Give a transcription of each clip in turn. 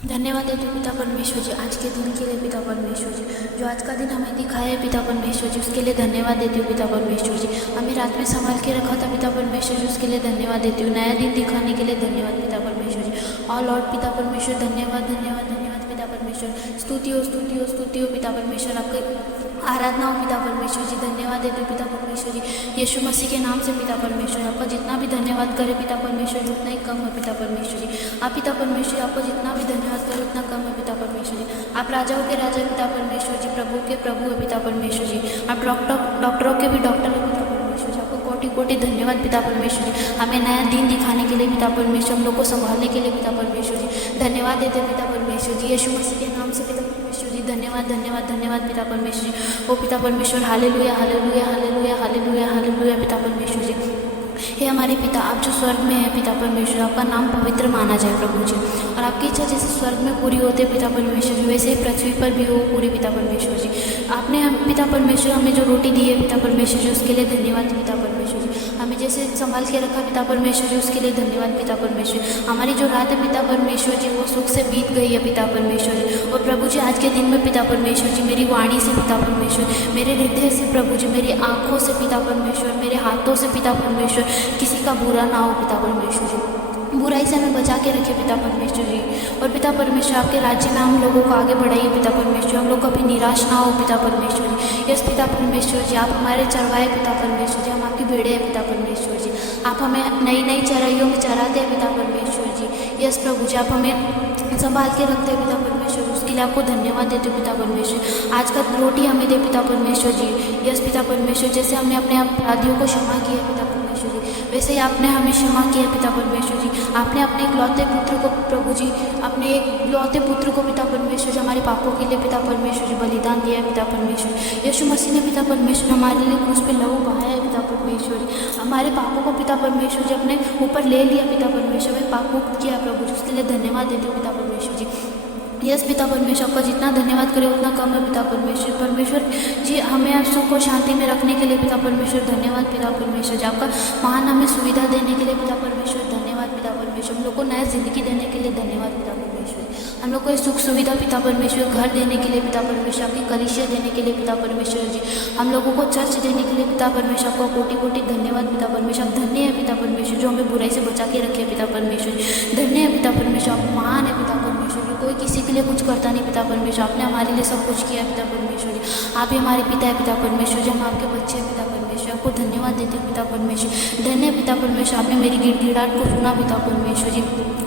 धन्यवाद देते हो पिता परमेश्वर जी आज के दिन के लिए पिता परमेश्वर जी, जो आज का दिन हमें दिखाया है पिता परमेश्वर जी, उसके लिए धन्यवाद देती हूँ पिता परमेश्वर जी। हमें रात में संभाल के रखा था पिता परमेश्वर जी, उसके लिए धन्यवाद देती हूँ। नया दिन दिखाने के लिए धन्यवाद पिता परमेश्वर जी। और लॉर्ड पिता परमेश्वर धन्यवाद धन्यवाद धन्यवाद पिता परमेश्वर। स्तुति हो स्तुति हो स्तुति हो पिता परमेश्वर, आपके आराधना हो पिता परमेश्वर जी। धन्यवाद देते हो पिता परमेश्वर जी, यीशु मसीह के नाम से पिता परमेश्वर। आपका जितना भी धन्यवाद करे पिता परमेश्वर जी उतना ही कम है पिता परमेश्वर जी। आप पिता परमेश्वर जी, आपको जितना भी धन्यवाद करे उतना कम है पिता परमेश्वर जी। आप राजाओं के राजा पिता परमेश्वर जी, प्रभु के प्रभु है पिता परमेश्वर जी। आप डॉक्टरों के भी डॉक्टर है पिता परमेश्वर जी। आपको कोटि कोटि धन्यवाद पिता परमेश्वर जी, हमें नया दिन दिखाने के लिए पिता परमेश्वर, हम लोग को संभालने के लिए पिता परमेश्वर जी। धन्यवाद देते पिता परमेश्वर जी, यीशु मसीह के नाम से पिता परमेश्वर जी। धन्यवाद धन्यवाद धन्यवाद पिता परमेश्वर जी। ओ पिता परमेश्वर, hallelujah hallelujah hallelujah hallelujah hallelujah पिता परमेश्वर जी। हे हमारे पिता, आप जो स्वर्ग में है पिता परमेश्वर, आपका नाम पवित्र माना जाए प्रभु जी। और आपकी इच्छा जैसे स्वर्ग में पूरी होती है पिता परमेश्वर जी, वैसे ही पृथ्वी पर भी हो पूरी पिता परमेश्वर जी। आपने पिता परमेश्वर हमें जो रोटी दी है पिता परमेश्वर जी, उसके लिए धन्यवाद पिता परमेश्वर जी। हमें जैसे संभाल के रखा पिता परमेश्वर जी, उसके लिए धन्यवाद पिता परमेश्वर। हमारी जो रात है पिता परमेश्वर जी, वो सुख से बीत गई है पिता परमेश्वर जी। और प्रभु जी आज के दिन में पिता परमेश्वर जी, मेरी वाणी से पिता परमेश्वर, मेरे हृदय से प्रभु जी, मेरी आँखों से पिता परमेश्वर, मेरे हाथों से पिता परमेश्वर, किसी का बुरा ना हो पिता परमेश्वर जी। बुराई से हमें बचा के रखे पिता परमेश्वर जी। और पिता परमेश्वर, आपके राज्य में हम लोगों को आगे बढ़ाइए पिता परमेश्वर, हम लोग कभी निराश ना हो पिता परमेश्वर जी। यस पिता परमेश्वर जी, आप हमारे चरवाए पिता परमेश्वर जी, हम आपकी भेड़े हैं पिता परमेश्वर जी। आप हमें नई नई चराइयों में चराते हैं पिता परमेश्वर जी। यस प्रभु जी, आप हमें संभाल के रखते हैं पिता परमेश्वर, उसके लिए आपको धन्यवाद देते हो पिता परमेश्वर। आज का रोटी हमें दे पिता परमेश्वर जी। यस पिता परमेश्वर, जैसे हमने अपने अपराधियों को क्षमा किया पिता परमेश्वर जी, वैसे ही आपने हमें क्षमा किया पिता परमेश्वर जी। आपने अपने इकलौते पुत्र को प्रभु जी, अपने एक इकलौते पुत्र को पिता परमेश्वर जी, हमारे पापों के लिए पिता परमेश्वर जी बलिदान दिया है पिता परमेश्वर। यीशु मसीह ने पिता परमेश्वर हमारे लिए क्रूस पे लहू बहाया है पिता परमेश्वर जी। हमारे पापों को पिता परमेश्वर जी अपने ऊपर ले लिया पिता परमेश्वर, में पाप मुक्त किया प्रभु जी, उसके लिए धन्यवाद देते हो पिता परमेश्वर जी। यस पिता परमेश्वर, आपका जितना धन्यवाद करें उतना कम है पिता परमेश्वर। परमेश्वर जी, हमें आप सुख को शांति में रखने के लिए पिता परमेश्वर धन्यवाद पिता परमेश्वर जी। आपका महान हमें सुविधा देने के लिए पिता परमेश्वर धन्यवाद पिता परमेश्वर। हम लोग को नया जिंदगी देने के लिए धन्यवाद पिता परमेश्वर। हम लोग को सुख सुविधा पिता परमेश्वर, घर देने के लिए पिता परमेश्वर, आपकी कलीसिया देने के लिए पिता परमेश्वर जी। हम लोगों को चर्च देने के लिए पिता परमेश्वर, आपको कोटि कोटि धन्यवाद पिता परमेश्वर। आप धन्य है पिता परमेश्वर, जो हमें बुराई से बचा के रखे पिता परमेश्वर। धन्य है पिता परमेश्वर, आप महान है पिता परमेश्वर। कोई किसी के लिए कुछ करता नहीं पिता परमेश्वर, आपने हमारे लिए सब कुछ किया पिता परमेश्वर जी। आप ही हमारे पिता है पिता परमेश्वर जी, हम आपके बच्चे हैं पिता परमेश्वर। आपको धन्यवाद देते हैं पिता परमेश्वर। धन्य पिता परमेश्वर, आपने मेरी गिड़गिड़ाहट को सुना पिता परमेश्वर जी,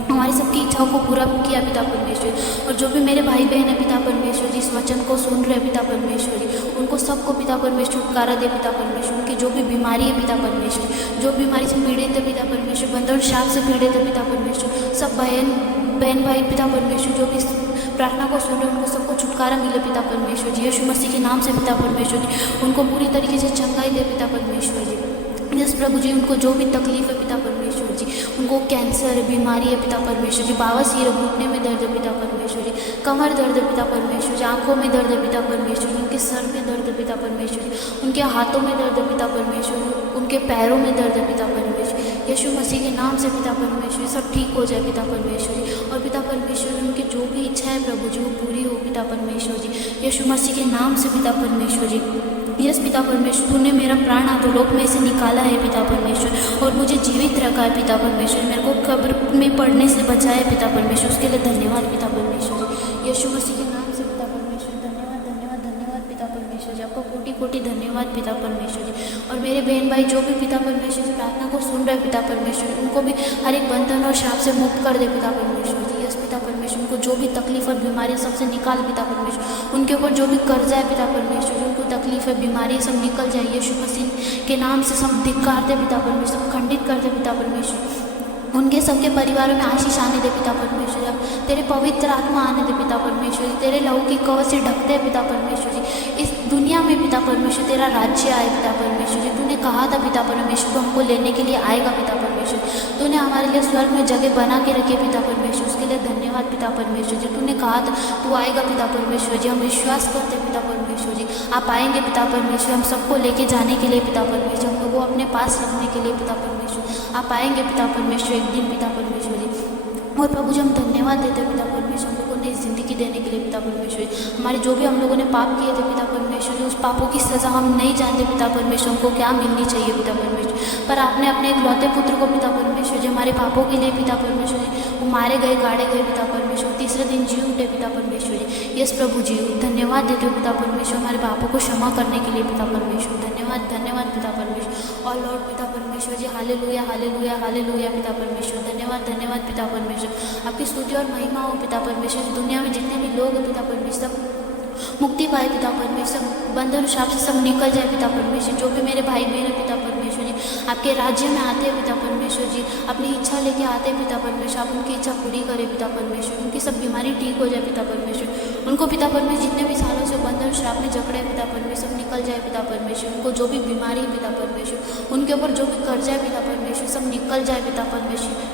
हमारी सबकी इच्छाओं को पूरा किया पिता परमेश्वर। और जो भी मेरे भाई बहन है पिता परमेश्वर जी, इस वचन को सुन रहे पिता परमेश्वर जी, उनको सबको पिता परमेश्वर छुटकारा दे पिता परमेश्वर। उनकी जो भी बीमारी है पिता परमेश्वर, जो बीमारी से पीड़ित है पिता परमेश्वर, बंधन शाप से पीड़ित है पिता परमेश्वर, सब बहन भाई पिता परमेश्वर जो भी प्रार्थना को सुन रहे उनको सबको छुटकारा मिले पिता परमेश्वर जी। यीशु मसीह के नाम से पिता परमेश्वर जी, उनको पूरी तरीके से चंगाई दे पिता परमेश्वर जी। यस प्रभु जी, उनको जो भी तकलीफ है पिता परमेश्वर जी, उनको कैंसर बीमारी है पिता परमेश्वर जी, बवासीर, घुटने में दर्द है पिता परमेश्वर जी, कमर दर्द है पिता परमेश्वर जी, आंखों में दर्द है पिता परमेश्वर जी, उनके सर में दर्द है पिता परमेश्वर जी, उनके हाथों में दर्द है पिता परमेश्वर, उनके पैरों में दर्द है पिता परमेश्वर। यीशु मसीह के नाम से पिता परमेश्वर सब ठीक हो जाए पिता परमेश्वर जी। और पिता परमेश्वर, उनकी जो भी इच्छा है प्रभु जी वो पूरी हो पिता परमेश्वर जी, यीशु मसीह के नाम से पिता परमेश्वर जी। यस पिता परमेश्वर, तूने मेरा प्राण अधोलोक में से निकाला है पिता परमेश्वर, और मुझे जीवित रखा है पिता परमेश्वर, मेरे को कब्र में पड़ने से बचाया है पिता परमेश्वर, उसके लिए धन्यवाद पिता परमेश्वर जी। यीशु मसीह के नाम से पिता परमेश्वर, धन्यवाद धन्यवाद धन्यवाद पिता परमेश्वर जी। आपका कोटि कोटि धन्यवाद पिता परमेश्वर जी। और मेरे बहन भाई जो भी पिता परमेश्वर की प्रार्थना को सुन रहे पिता परमेश्वर, उनको भी हर एक बंधन और शाप से मुक्त कर दे पिता परमेश्वर जी। यस पिता परमेश्वर, उनको जो भी तकलीफ और बीमारी सबसे निकाल पिता परमेश्वर, उनके ऊपर जो भी कर्जा है पिता परमेश्वर, जो उनको तकलीफ है बीमारी सब निकल जाए यीशु मसीह के नाम से। सब धिक्कार दे पिता परमेश्वर, सब खंडित कर दे पिता परमेश्वर, उनके सबके परिवारों में आशीष आने दे पिता परमेश्वर। अब तेरे पवित्र आत्मा आने दे पिता परमेश्वर जी, तेरे लहू की कवच से ढकते हैं पिता परमेश्वर जी। इस दुनिया में पिता परमेश्वर तेरा राज्य आए पिता परमेश्वर जी। तूने कहा था पिता परमेश्वर, तो हमको लेने के लिए आएगा पिता परमेश्वर। तूने हमारे लिए स्वर्ग में जगह बना के रखी पिता परमेश्वर, उसके लिए धन्यवाद पिता परमेश्वर जी। तूने कहा था तू आएगा पिता परमेश्वर जी, हम विश्वास करते पिता परमेश्वर जी। आप आएंगे पिता परमेश्वर, हम सबको लेके जाने के लिए पिता परमेश्वर, हम लोगों को अपने पास रखने के लिए पिता परमेश्वर। आप आएंगे पिता परमेश्वर एक दिन पिता परमेश्वर जी। और प्रभु जी हम धन्यवाद देते हैं पिता परमेश्वर, हम लोगों ने इस ज़िंदगी देने के लिए पिता परमेश्वर। हमारे जो भी हम लोगों ने पाप किए थे पिता परमेश्वर, उस पापों की सज़ा हम नहीं जानते पिता परमेश्वर हमको क्या मिलनी चाहिए पिता परमेश्वर, पर आपने अपने इकलौते पुत्र को पिता परमेश्वर जी हमारे पापों के लिए पिता परमेश्वर जी वो मारे गए, गाड़े गए पिता परमेश्वर, तीसरे दिन जी उठे पिता परमेश्वर जी। यस प्रभु जी धन्यवाद देते हो पिता परमेश्वर हमारे पापों को क्षमा करने के लिए पिता परमेश्वर। धन्यवाद धन्यवाद पिता परमेश्वर। और लॉर्ड पिता परमेश्वर जी हालेलुया हालेलुया हालेलुया पिता परमेश्वर। धन्यवाद धन्यवाद पिता परमेश्वर। आपकी स्तुति और महिमा हो पिता परमेश्वर। दुनिया में जितने भी लोग हैं पिता परमेश्वर मुक्ति पाए पिता परमेश्वर, बंधन शाप से सब निकल जाए पिता परमेश्वर। जो भी मेरे भाई बहन है पिता परमेश्वर जी आपके राज्य में आते हैं पिता परमेश्वर जी, अपनी इच्छा लेके आते हैं पिता परमेश्वर, आप उनकी इच्छा पूरी करें पिता परमेश्वर, उनकी सब बीमारी ठीक हो जाए पिता परमेश्वर। उनको पिता परमेश्वर जितने भी सालों से बंधन श्राप में जकड़े पिता परमेश्वर सब निकल जाए पिता परमेश्वर। उनको जो भी बीमारी है पिता परमेश्वर, उनके ऊपर जो भी कर्जा है पिता परमेश्वर सब निकल जाए पिता परमेश्वर।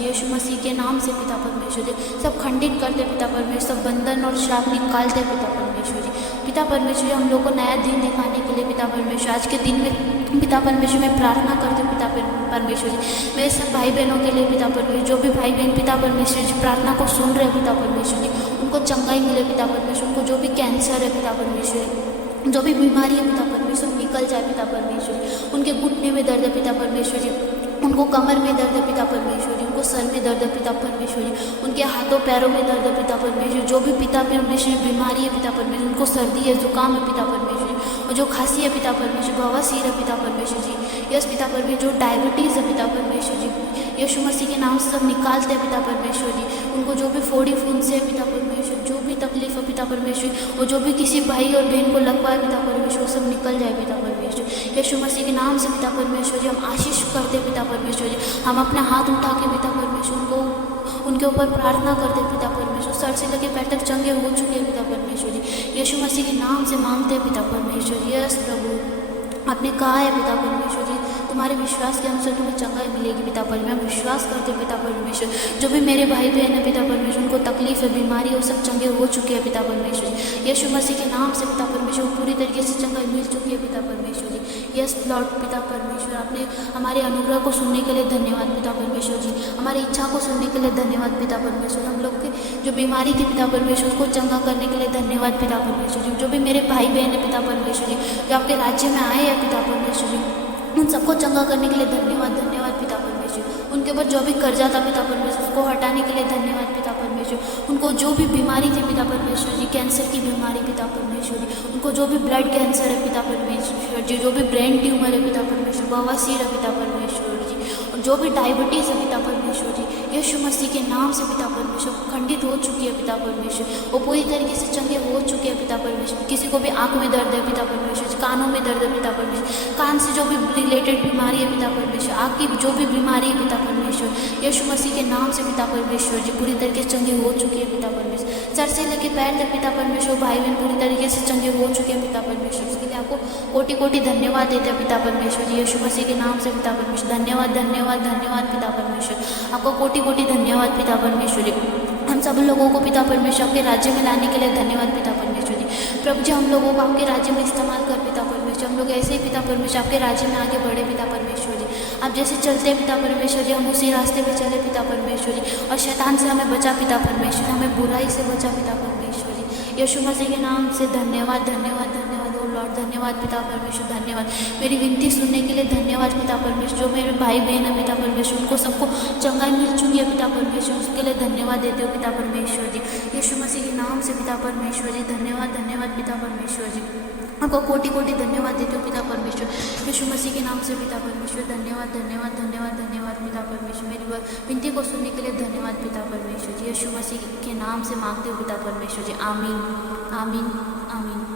यीशु मसीह के नाम से पिता परमेश्वर जी सब खंडित करते पिता परमेश्वर, सब बंधन और श्राप निकालते पिता परमेश्वर जी। पिता परमेश्वर जी हम लोग को नया दिन दिखाने के लिए पिता परमेश्वर आज के दिन में पिता परमेश्वर मैं प्रार्थना करती हूँ पिता परमेश्वर जी मेरे सब भाई बहनों के लिए पिता परमेश्वर, जो भी भाई बहन पिता परमेश्वर जी प्रार्थना को सुन रहे पिता परमेश्वर जी उनको चंगाई मिले पिता परमेश्वर, उनको जो भी कैंसर है पिता परमेश्वर, जो भी बीमारी है पिता परमेश्वर निकल जाए पिता परमेश्वर। उनके घुटने में दर्द है पिता परमेश्वर जी, उनको कमर में दर्द है पिता परमेश्वर जी, उनको सर में दर्द है पिता परमेश्वर जी, उनके हाथों पैरों में दर्द है पिता परमेश्वर। जो भी पिता परमेश्वर बीमारी है पिता परमेश्वर, उनको सर्दी है जुकाम है पिता परमेश्वर, और जो खांसी है पिता परमेश्वर, बवासीर है पिता परमेश्वर जी, यस पिता परमेश्वर, जो डायबिटीज़ है पिता परमेश्वर जी यीशु मसीह के नाम से सब निकालते हैं पिता परमेश्वर जी। उनको जो भी फोड़ी फुंसी है पिता परमेश्वर, जो भी तकलीफ है पिता परमेश्वर, वो जो भी किसी भाई और बहन को लग पाए पिता परमेश्वर वो सब निकल जाए पिता परमेश्वर। यीशु मसीह के नाम से पिता परमेश्वर जी हम आशीष करते पिता परमेश्वर जी, हम अपना हाथ उठा के पिता परमेश्वर उनको उनके ऊपर प्रार्थना करते पिता परमेश्वर, सर से लगे पैर तक चंगे हो चुके पिता परमेश्वर जी। यीशु मसीह के नाम से मांगते पिता परमेश्वर। यस प्रभु आपने कहा है पिता परमेश्वर जी तुम्हारे विश्वास के अनुसार तुम्हें चंगाई मिलेगी पिता परमेश्वर। हम विश्वास करते पिता परमेश्वर, जो भी मेरे भाई बहन है पिता परमेश्वर उनको तकलीफ है बीमारी है वो सब चंगे हो चुके हैं पिता परमेश्वर। यीशु मसीह के नाम से पिता परमेश्वर पूरी तरीके से चंगाई मिल चुकी है पिता परमेश्वर जी। यस लॉर्ड पिता परमेश्वर आपने हमारे अनुग्रह को सुनने के लिए धन्यवाद पिता परमेश्वर जी, हमारी इच्छा को सुनने के लिए धन्यवाद पिता परमेश्वर। हम लोग के जो बीमारी थी पिता परमेश्वर उसको चंगा करने के लिए धन्यवाद पिता परमेश्वर जी। जो भी मेरे भाई बहन है पिता परमेश्वर जी जो आपके राज्य में आए हैं पिता परमेश्वर जी उन सबको चंगा करने के लिए धन्यवाद धन्यवाद पिता परमेश्वर। उनके ऊपर जो भी कर्जा था पिता परमेश्वर उसको हटाने के लिए धन्यवाद पिता परमेश्वर। उनको जो भी बीमारी थी पिता परमेश्वर जी कैंसर की बीमारी पिता परमेश्वर जी, उनको जो भी ब्लड कैंसर है पिता परमेश्वर जी, जो भी ब्रेन ट्यूमर है पिता परमेश्वर, बवासीर है पिता परमेश्वर जी, और जो भी डायबिटीज़ है पिता परमेश्वर जी यीशु मसीह के नाम से पिता परमेश्वर खंडित हो चुकी है पिता परमेश्वर, वो पूरी तरीके से चंगे हो चुके हैं पिता परमेश्वर। किसी को भी आँख में दर्द है पिता परमेश्वर, कानों में दर्द है पिता परमेश्वर, कान से जो भी रिलेटेड बीमारी है पिता परमेश्वर, आँख की जो भी बीमारी है पिता परमेश्वर यीशु मसीह के नाम से पिता परमेश्वर जी पूरी तरीके से चंगे हो चुके हैं पिता परमेश्वर। सर से लेके पैर तक पिता परमेश्वर भाई बहन पूरी तरीके से चंगे हो चुके हैं पिता परमेश्वर। इसके लिए आपको कोटि कोटि धन्यवाद देते हैं पिता परमेश्वर जी यीशु मसीह के नाम से पिता परमेश्वर। धन्यवाद धन्यवाद धन्यवाद पिता परमेश्वर, आपको कोटि कोटि धन्यवाद पिता परमेश्वर जी। हम सब लोगों को पिता परमेश्वर आपके राज्य में लाने के लिए धन्यवाद पिता परमेश्वर जी। प्रभु जी हम लोगों को आपके राज्य में इस्तेमाल कर पिता परमेश्वर, हम लोग ऐसे ही पिता परमेश्वर आपके राज्य में आगे बढ़े पिता परमेश्वर जी। आप जैसे चलते हैं पिता परमेश्वर जी हम उसी रास्ते पे चले पिता परमेश्वर जी, और शैतान से हमें बचा पिता परमेश्वर, हमें बुराई से बचा पिता परमेश्वर जी यीशु मसीह के नाम से। धन्यवाद धन्यवाद धन्यवाद ओ लॉर्ड, धन्यवाद पिता परमेश्वर, धन्यवाद मेरी विनती सुनने के लिए धन्यवाद पिता परमेश्वर। जो मेरे भाई बहन है पिता परमेश्वर उनको सबको चंगाई मिल चुकी है पिता परमेश्वर, उसके लिए धन्यवाद देते हो पिता परमेश्वर जी यीशु मसीह के नाम से पिता परमेश्वर जी। धन्यवाद धन्यवाद पिता परमेश्वर जी, आपको कोटि कोटि धन्यवाद देते हो पिता परमेश्वर यीशु मसीह के नाम से पिता परमेश्वर। धन्यवाद धन्यवाद धन्यवाद धन्यवाद पिता परमेश्वर, मेरी विनती को सुनने के लिए धन्यवाद पिता परमेश्वर जी यीशु मसीह के नाम से मांगते हो पिता परमेश्वर जी। आमीन आमीन आमीन।